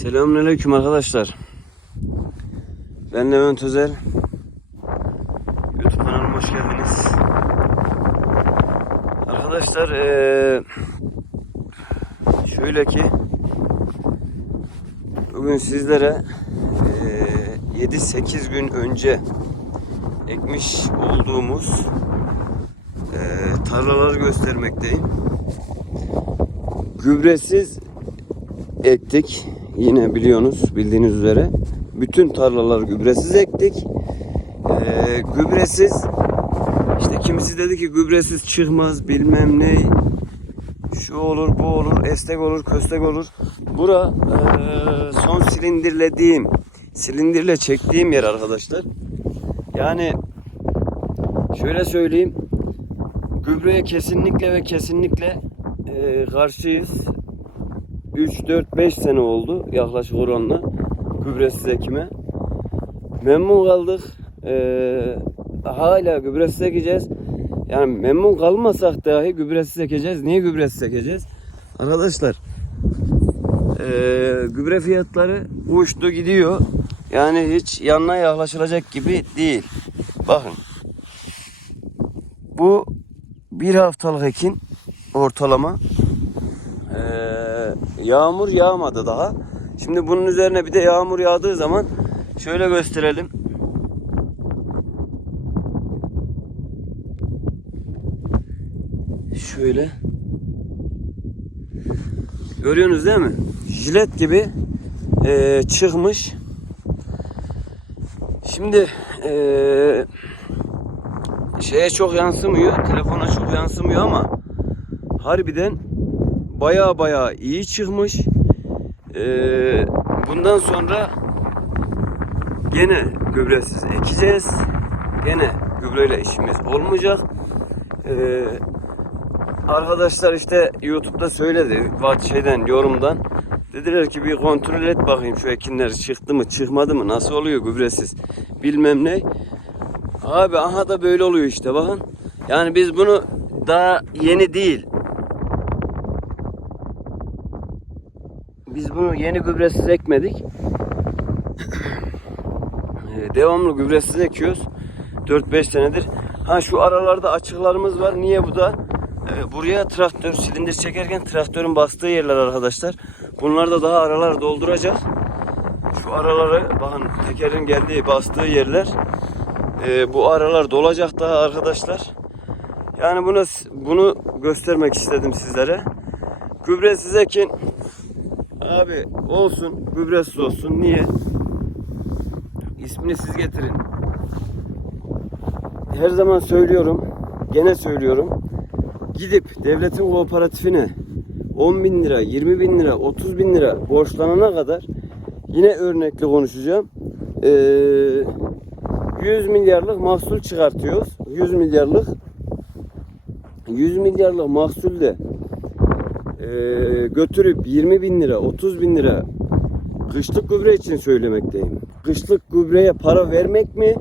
Selamünaleyküm arkadaşlar. Ben Levent Özel. YouTube kanalıma hoş geldiniz. Arkadaşlar eee, şöyle ki bugün sizlere eee, 7-8 gün önce ekmiş olduğumuz eee, tarlaları göstermekteyim. Gübresiz ektik. Yine biliyorsunuz bildiğiniz üzere. Bütün tarlalar gübresiz ektik. Ee, gübresiz işte kimisi dedi ki gübresiz çıkmaz bilmem ne şu olur bu olur estek olur köstek olur. Bura ee, son silindirlediğim silindirle çektiğim yer arkadaşlar. Yani şöyle söyleyeyim gübreye kesinlikle ve kesinlikle ee, karşıyız. 3, 4, 5 sene oldu yaklaşık oranla gübresiz ekime. Memnun kaldık. Ee, hala gübresiz ekeceğiz. Yani memnun kalmasak dahi gübresiz ekeceğiz. Niye gübresiz ekeceğiz? Arkadaşlar ee, gübre fiyatları uçtu gidiyor. Yani hiç yanına yaklaşılacak gibi değil. Bakın. Bu bir haftalık ekin ortalama. Ee, yağmur yağmadı daha. Şimdi bunun üzerine bir de yağmur yağdığı zaman şöyle gösterelim. Şöyle. Görüyorsunuz değil mi? Jilet gibi ee, çıkmış. Şimdi ee, şeye çok yansımıyor, telefona çok yansımıyor ama harbiden baya baya iyi çıkmış. Ee, bundan sonra gene gübresiz ekeceğiz. Gene gübreyle işimiz olmayacak. Ee, arkadaşlar işte YouTube'da söyledi. Şeyden yorumdan. Dediler ki bir kontrol et bakayım şu ekinler çıktı mı çıkmadı mı nasıl oluyor gübresiz bilmem ne. Abi aha da böyle oluyor işte bakın. Yani biz bunu daha yeni değil Biz bunu yeni gübresiz ekmedik. Ee, Devamlı gübresiz ekiyoruz. 4-5 senedir. Ha şu aralarda açıklarımız var. Niye bu da? Ee, buraya traktör silindir çekerken traktörün bastığı yerler arkadaşlar. Bunlar da daha aralar dolduracak. Şu araları bakın tekerin geldiği bastığı yerler. Ee, bu aralar dolacak daha arkadaşlar. Yani bunu bunu göstermek istedim sizlere. Gübresiz ekin Abi olsun gübresiz olsun. Niye? İsmini siz getirin. Her zaman söylüyorum. Gene söylüyorum. Gidip devletin kooperatifine 10 bin lira, 20 bin lira, 30 bin lira borçlanana kadar yine örnekli konuşacağım. Ee, 100 milyarlık mahsul çıkartıyoruz. 100 milyarlık 100 milyarlık mahsul de e, götürüp 20 bin lira 30 bin lira kışlık gübre için söylemekteyim. Kışlık gübreye para vermek mi?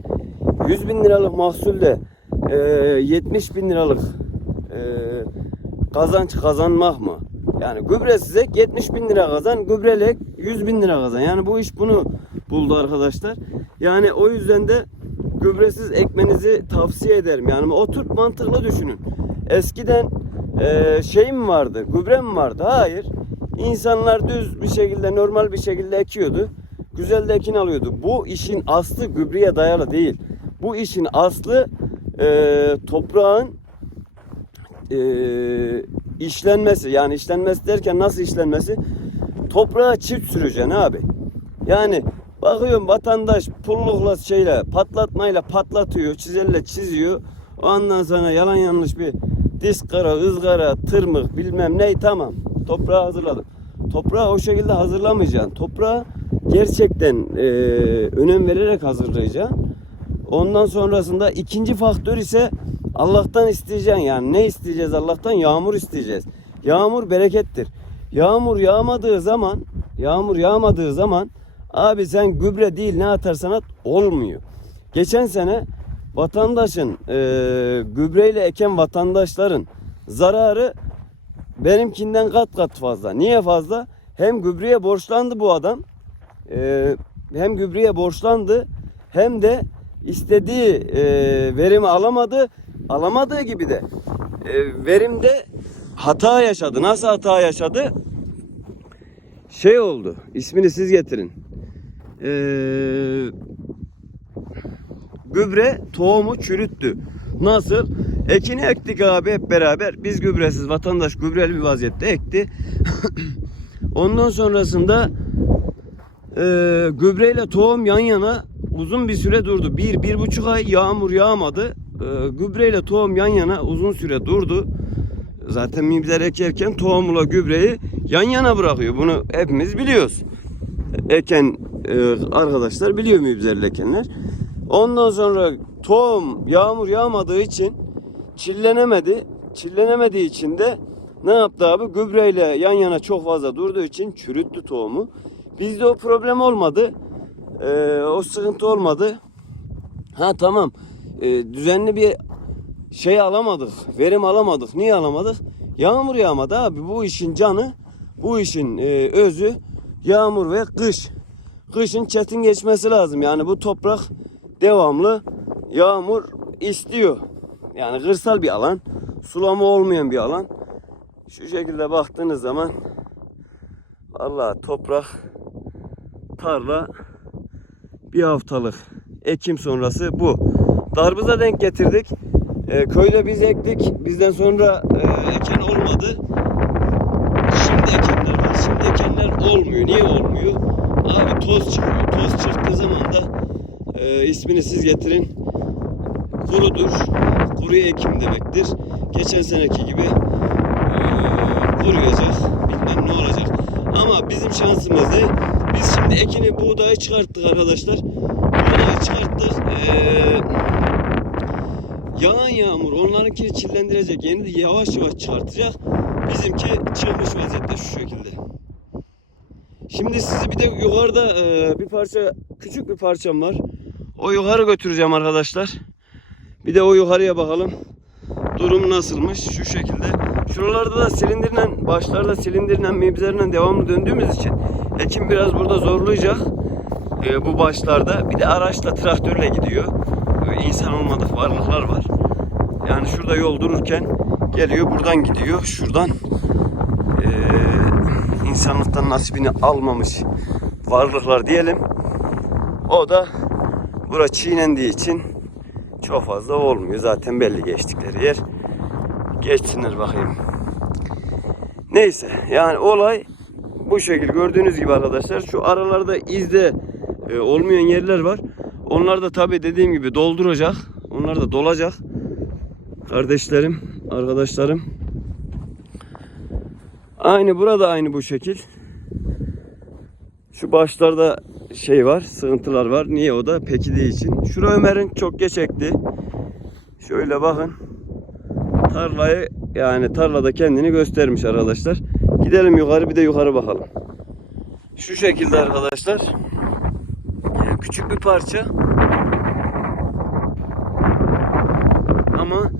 100 bin liralık mahsulle e, 70 bin liralık e, kazanç kazanmak mı? Yani gübresiz ek 70 bin lira kazan, gübreli ek 100 bin lira kazan. Yani bu iş bunu buldu arkadaşlar. Yani o yüzden de gübresiz ekmenizi tavsiye ederim. Yani otur mantıklı düşünün. Eskiden ee, şey mi vardı? Gübre mi vardı? Hayır. İnsanlar düz bir şekilde normal bir şekilde ekiyordu. Güzel de ekin alıyordu. Bu işin aslı gübreye dayalı değil. Bu işin aslı e, toprağın e, işlenmesi. Yani işlenmesi derken nasıl işlenmesi? Toprağa çift süreceksin abi. Yani bakıyorum vatandaş pullukla şeyle patlatmayla patlatıyor, çizelle çiziyor. Ondan sonra yalan yanlış bir diskara, ızgara, tırmık bilmem ne tamam. Toprağı hazırladım. Toprağı o şekilde hazırlamayacaksın. Toprağı gerçekten e, önem vererek hazırlayacaksın. Ondan sonrasında ikinci faktör ise Allah'tan isteyeceksin yani. Ne isteyeceğiz Allah'tan? Yağmur isteyeceğiz. Yağmur berekettir. Yağmur yağmadığı zaman, yağmur yağmadığı zaman abi sen gübre değil ne atarsan at olmuyor. Geçen sene vatandaşın e, gübreyle eken vatandaşların zararı benimkinden kat kat fazla. Niye fazla? hem gübreye borçlandı bu adam. Ee, hem gübreye borçlandı hem de istediği e, verimi alamadı. Alamadığı gibi de e, verimde hata yaşadı. Nasıl hata yaşadı? Şey oldu. İsmini siz getirin. Ee, gübre tohumu çürüttü. Nasıl? Ekini ektik abi hep beraber. Biz gübresiz vatandaş gübreli bir vaziyette ekti. Ondan sonrasında e, gübreyle tohum yan yana uzun bir süre durdu. Bir, bir buçuk ay yağmur yağmadı. E, gübreyle tohum yan yana uzun süre durdu. Zaten mibzer ekerken tohumla gübreyi yan yana bırakıyor. Bunu hepimiz biliyoruz. Eken e, arkadaşlar biliyor mibzerli ekenler. Ondan sonra tohum yağmur yağmadığı için çillenemedi. Çillenemediği için de ne yaptı abi? Gübreyle yan yana çok fazla durduğu için çürüttü tohumu. Bizde o problem olmadı. Ee, o sıkıntı olmadı. Ha tamam. Ee, düzenli bir şey alamadık. Verim alamadık. Niye alamadık? Yağmur yağmadı abi. Bu işin canı, bu işin e, özü yağmur ve kış. Kışın çetin geçmesi lazım. Yani bu toprak devamlı yağmur istiyor. Yani kırsal bir alan, sulama olmayan bir alan. Şu şekilde baktığınız zaman Allah toprak, tarla bir haftalık ekim sonrası bu. Darbıza denk getirdik. Ee, köyde biz ektik. Bizden sonra e, eken olmadı. Şimdi ekenler var. Şimdi ekenler olmuyor. Niye olmuyor? Abi toz çıkıyor. Toz çıktığı zaman da e, ismini siz getirin. Kurudur. Kuru ekim demektir. Geçen seneki gibi e, kuruyacak. Bilmem ne olacak. Ama bizim şansımız ne? Biz şimdi ekini buğdayı çıkarttık arkadaşlar. Buğdayı çıkarttık. Eee Yağan yağmur onlarınkini çillendirecek. Yeni de yavaş yavaş çıkartacak. Bizimki çıkmış vaziyette şu şekilde. Şimdi sizi bir de yukarıda e, bir parça küçük bir parçam var. O yukarı götüreceğim arkadaşlar. Bir de o yukarıya bakalım. Durum nasılmış şu şekilde. Şuralarda da silindirle başlarda silindirle mibzerle devamlı döndüğümüz için ekim biraz burada zorlayacak. E, bu başlarda. Bir de araçla traktörle gidiyor. E, insan olmadık varlıklar var. Yani şurada yol dururken geliyor buradan gidiyor. Şuradan e, insanlıktan nasibini almamış varlıklar diyelim. O da bura çiğnendiği için çok fazla olmuyor. Zaten belli geçtikleri yer. Geçsinler bakayım. Neyse yani olay bu şekil gördüğünüz gibi arkadaşlar şu aralarda izde e, olmayan yerler var. Onlar da tabi dediğim gibi dolduracak. Onlar da dolacak. Kardeşlerim, arkadaşlarım. Aynı burada aynı bu şekil. Şu başlarda şey var, sığıntılar var. Niye o da pekidiği için. Şura Ömer'in çok geç ekti. Şöyle bakın. Tarlayı yani tarlada kendini göstermiş arkadaşlar. Gidelim yukarı bir de yukarı bakalım. Şu şekilde arkadaşlar. Küçük bir parça. Ama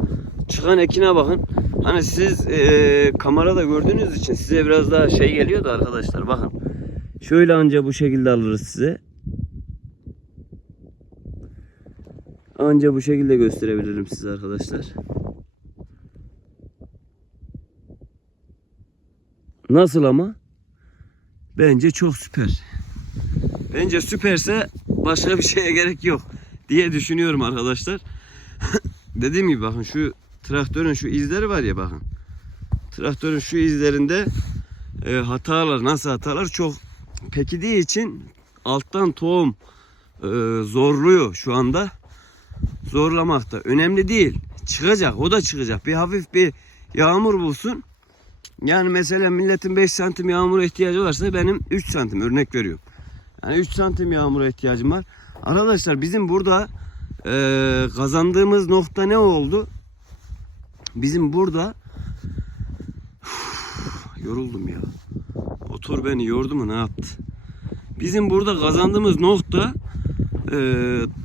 çıkan ekine bakın. Hani siz e, kamerada gördüğünüz için size biraz daha şey geliyor da arkadaşlar bakın. Şöyle anca bu şekilde alırız size. Anca bu şekilde gösterebilirim size arkadaşlar. Nasıl ama? Bence çok süper. Bence süperse başka bir şeye gerek yok diye düşünüyorum arkadaşlar. Dediğim gibi bakın şu traktörün şu izleri var ya bakın. Traktörün şu izlerinde e, hatalar nasıl hatalar çok pekidiği için alttan tohum e, zorluyor şu anda. Zorlamakta. Önemli değil. Çıkacak. O da çıkacak. Bir hafif bir yağmur bulsun. Yani mesela milletin 5 santim yağmura ihtiyacı varsa benim 3 santim örnek veriyorum. Yani 3 santim yağmura ihtiyacım var. Arkadaşlar bizim burada e, kazandığımız nokta ne oldu? Bizim burada Uf, yoruldum ya. Motor beni yordu mu ne yaptı? Bizim burada kazandığımız nokta e,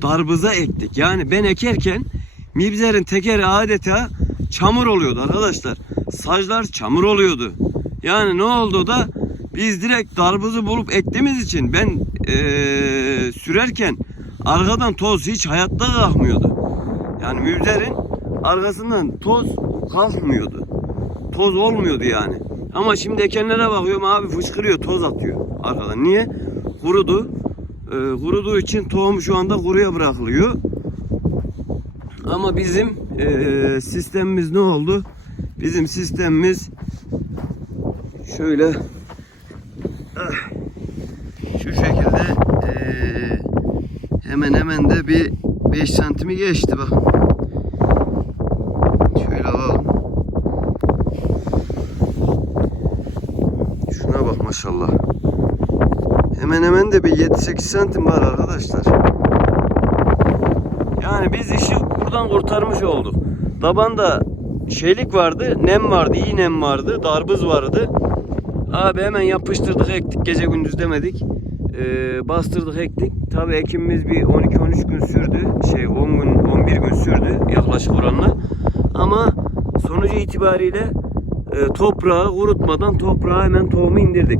darbıza ektik. Yani ben ekerken mibzerin tekeri adeta çamur oluyordu arkadaşlar. Saclar çamur oluyordu. Yani ne oldu da Biz direkt darbızı bulup ektiğimiz için ben eee, sürerken arkadan toz hiç hayatta kalkmıyordu. Yani mübderin arkasından toz kalkmıyordu. Toz olmuyordu yani. Ama şimdi ekenlere bakıyorum abi fışkırıyor toz atıyor arkadan. Niye? Kurudu. Eee, kuruduğu için tohum şu anda kuruya bırakılıyor. Ama bizim eee, sistemimiz ne oldu? Bizim sistemimiz şöyle ah, şu şekilde eee, hemen hemen de bir 5 santimi geçti bakın. Şöyle alalım. Şuna bak maşallah. Hemen hemen de bir 7-8 santim var arkadaşlar. Yani biz işi buradan kurtarmış olduk. Tabanda şeylik vardı, nem vardı, iyi nem vardı, darbız vardı. Abi hemen yapıştırdık, ektik gece gündüz demedik. Ee, bastırdık, ektik. Tabii ekimimiz bir 12-13 gün sürdü. Şey 10 gün, 11 gün sürdü yaklaşık oranla. Ama sonucu itibariyle e, toprağı kurutmadan toprağa hemen tohumu indirdik.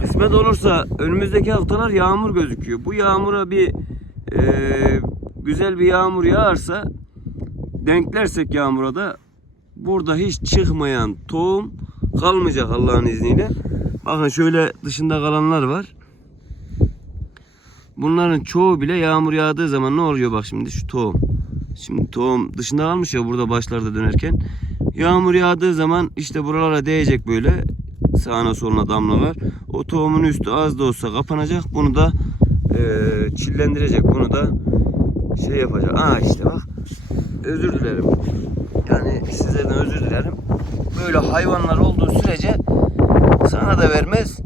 Kısmet olursa önümüzdeki haftalar yağmur gözüküyor. Bu yağmura bir e, güzel bir yağmur yağarsa denklersek yağmura da burada hiç çıkmayan tohum kalmayacak Allah'ın izniyle. Bakın şöyle dışında kalanlar var. Bunların çoğu bile yağmur yağdığı zaman ne oluyor bak şimdi şu tohum. Şimdi tohum dışında kalmış ya burada başlarda dönerken. Yağmur yağdığı zaman işte buralara değecek böyle sağına soluna damlalar. O tohumun üstü az da olsa kapanacak. Bunu da eee çillendirecek. Bunu da şey yapacak. Aa işte bak. Özür dilerim. Yani sizlerden özür dilerim. Böyle hayvanlar olduğu sürece sana da vermez.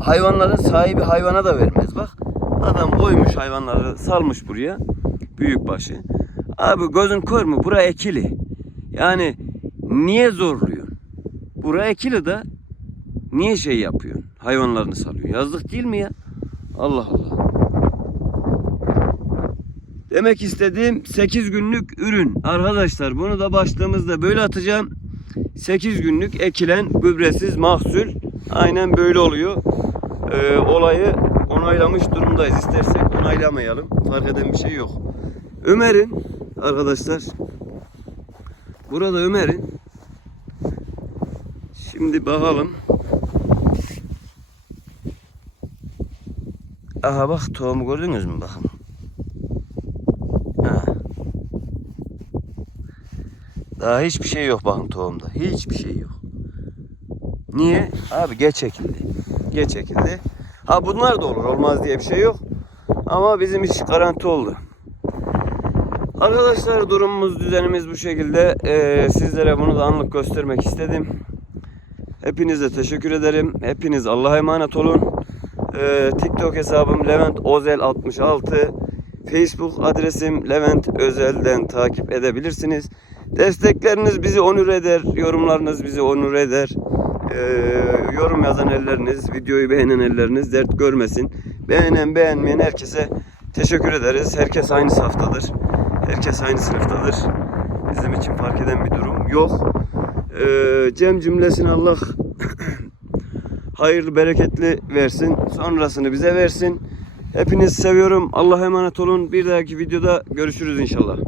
Hayvanların sahibi hayvana da vermez. Bak adam koymuş hayvanları salmış buraya. Büyükbaşı. Abi gözün kör mü? Bura ekili. Yani niye zorluyorsun? Bura ekili de niye şey yapıyorsun? Hayvanlarını salıyor. Yazdık değil mi ya? Allah Allah. Demek istediğim 8 günlük ürün. Arkadaşlar bunu da başlığımızda böyle atacağım. 8 günlük ekilen gübresiz mahsul. Aynen böyle oluyor. Ee, olayı onaylamış durumdayız. İstersek onaylamayalım. Fark eden bir şey yok. Ömer'in arkadaşlar burada Ömer'in şimdi bakalım. Aha bak tohumu gördünüz mü bakın. Ha. Daha hiçbir şey yok bakın tohumda. Hiçbir şey yok. Niye? Abi geç ekildi. Geç ekildi. Ha bunlar da olur. Olmaz diye bir şey yok. Ama bizim iş garanti oldu. Arkadaşlar durumumuz, düzenimiz bu şekilde. Ee, sizlere bunu da anlık göstermek istedim. Hepinize teşekkür ederim. Hepiniz Allah'a emanet olun. Ee, TikTok hesabım Levent Ozel 66. Facebook adresim Levent Özel'den takip edebilirsiniz. Destekleriniz bizi onur eder. Yorumlarınız bizi onur eder. Ee, yorum yazan elleriniz, videoyu beğenen elleriniz dert görmesin. Beğenen beğenmeyen herkese teşekkür ederiz. Herkes aynı saftadır. Herkes aynı sınıftadır. Bizim için fark eden bir durum yok. Ee, Cem cümlesini Allah hayırlı bereketli versin. Sonrasını bize versin. Hepinizi seviyorum. Allah'a emanet olun. Bir dahaki videoda görüşürüz inşallah.